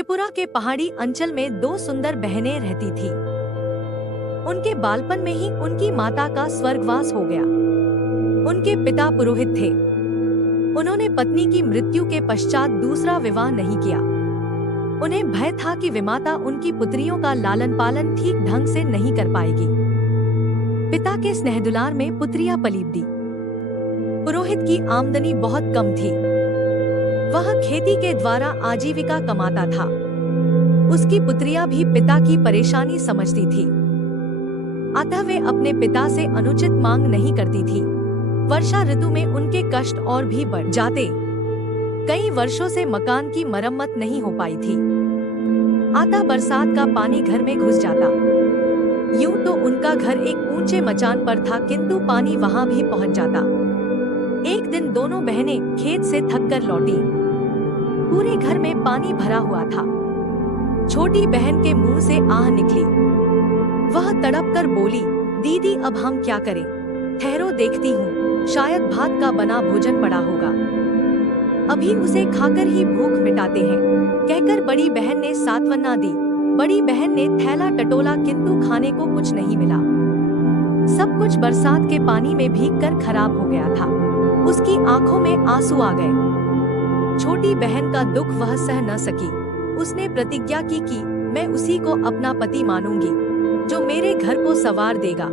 त्रिपुरा के पहाड़ी अंचल में दो सुंदर बहनें रहती थीं। उनके बालपन में ही उनकी माता का स्वर्गवास हो गया। उनके पिता पुरोहित थे। उन्होंने पत्नी की मृत्यु के पश्चात दूसरा विवाह नहीं किया। उन्हें भय था कि विमाता उनकी पुत्रियों का लालन पालन ठीक ढंग से नहीं कर पाएगी। पिता के स्नेहदुलार में पुत्रियां पली दी। पुरोहित की आमदनी बहुत कम थी। वह खेती के द्वारा आजीविका कमाता था। उसकी पुत्रियां भी पिता की परेशानी समझती थी, अतः वे अपने पिता से अनुचित मांग नहीं करती थी। वर्षा ऋतु में उनके कष्ट और भी बढ़ जाते। कई वर्षों से मकान की मरम्मत नहीं हो पाई थी, अतः बरसात का पानी घर में घुस जाता। यूं तो उनका घर एक ऊंचे मचान पर था, किंतु पानी वहां भी पहुंच जाता। एक दिन दोनों बहनें खेत से थककर लौटी। पूरे घर में पानी भरा हुआ था। छोटी बहन के मुंह से आह निकली। वह तड़प कर बोली, दीदी अब हम क्या करें? ठहरो देखती हूँ, शायद भात का बना भोजन पड़ा होगा, अभी उसे खाकर ही भूख मिटाते हैं। कहकर बड़ी बहन ने सांत्वना दी। बड़ी बहन ने थैला टटोला, किंतु खाने को कुछ नहीं मिला। सब कुछ बरसात के पानी में भीगकर खराब हो गया था। उसकी आंखों में आंसू आ गए। छोटी बहन का दुख वह सह न सकी। उसने प्रतिज्ञा की कि मैं उसी को अपना पति मानूंगी जो मेरे घर को संवार देगा।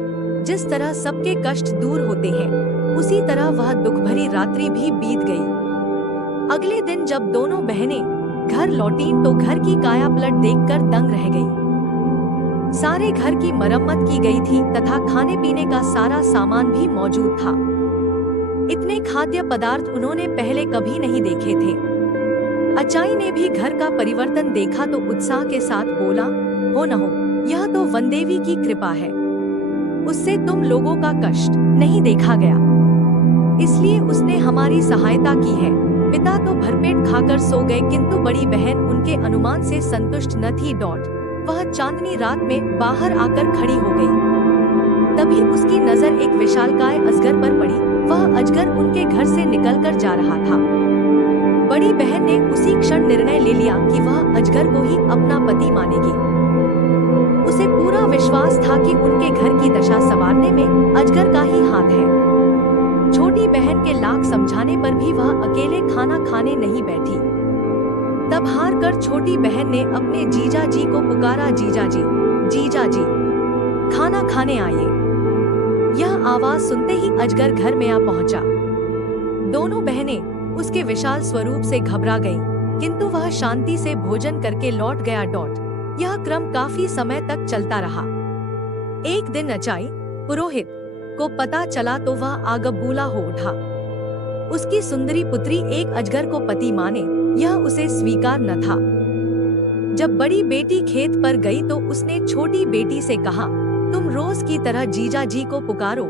जिस तरह सबके कष्ट दूर होते हैं, उसी तरह वह दुख भरी रात्रि भी बीत गई। अगले दिन जब दोनों बहनें घर लौटीं तो घर की काया पलट देखकर दंग रह गई। सारे घर की मरम्मत की गई थी तथा खाने पीने का सारा सामान भी मौजूद था। इतने खाद्य पदार्थ उन्होंने पहले कभी नहीं देखे थे। अचाई ने भी घर का परिवर्तन देखा तो उत्साह के साथ बोला, हो न हो, यह तो वनदेवी की कृपा है। उससे तुम लोगों का कष्ट नहीं देखा गया, इसलिए उसने हमारी सहायता की है। पिता तो भरपेट खाकर सो गए, किंतु बड़ी बहन उनके अनुमान से संतुष्ट न थी। वह चांदनी रात में बाहर आकर खड़ी हो गई। तभी उसकी नजर एक विशालकाय अजगर पर पड़ी। वह अजगर उनके घर से निकलकर जा रहा था। बड़ी बहन ने उसी क्षण निर्णय ले लिया कि वह अजगर को ही अपना पति मानेगी। उसे पूरा विश्वास था कि उनके घर की दशा संवारने में अजगर का ही हाथ है। छोटी बहन के लाख समझाने पर भी वह अकेले खाना खाने नहीं बैठी। तब हार कर छोटी बहन ने अपने जीजा जी को पुकारा, जीजा जी, जीजा जी, खाना खाने आइए। यह आवाज सुनते ही अजगर घर में आ पहुंचा। दोनों बहनें उसके विशाल स्वरूप से घबरा गईं, किंतु वह शांति से भोजन करके लौट गया। यह क्रम काफी समय तक चलता रहा। एक दिन अचाई पुरोहित को पता चला तो वह आगबूला हो उठा। उसकी सुंदरी पुत्री एक अजगर को पति माने, यह उसे स्वीकार न था। जब बड़ी बेटी खेत पर गई तो उसने छोटी बेटी से कहा, तुम रोज की तरह जीजा जी को पुकारो।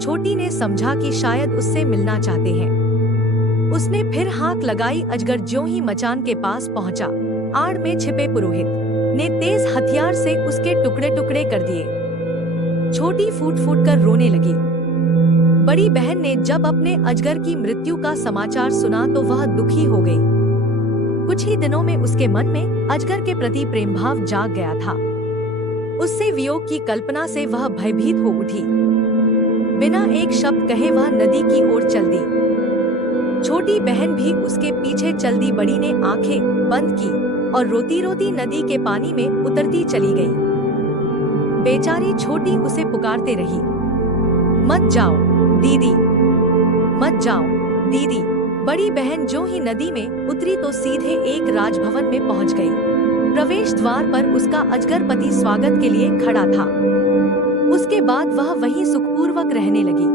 छोटी ने समझा कि शायद उससे मिलना चाहते हैं। उसने फिर हाँक लगाई। अजगर ज्यों ही मचान के पास पहुंचा, आड़ में छिपे पुरोहित ने तेज हथियार से उसके टुकड़े टुकड़े कर दिए। छोटी फूट फूट कर रोने लगी। बड़ी बहन ने जब अपने अजगर की मृत्यु का समाचार सुना तो वह दुखी हो गई। कुछ ही दिनों में उसके मन में अजगर के प्रति प्रेम भाव जाग गया था। उससे वियोग की कल्पना से वह भयभीत हो उठी। बिना एक शब्द कहे वह नदी की ओर चल दी। छोटी बहन भी उसके पीछे चल दी। बड़ी ने आंखें बंद की और रोती रोती नदी के पानी में उतरती चली गई। बेचारी छोटी उसे पुकारते रही, मत जाओ दीदी, मत जाओ दीदी। बड़ी बहन जो ही नदी में उतरी तो सीधे एक राजभवन में पहुंच गई। प्रवेश द्वार पर उसका अजगर पति स्वागत के लिए खड़ा था। उसके बाद वह वहीं सुखपूर्वक रहने लगी।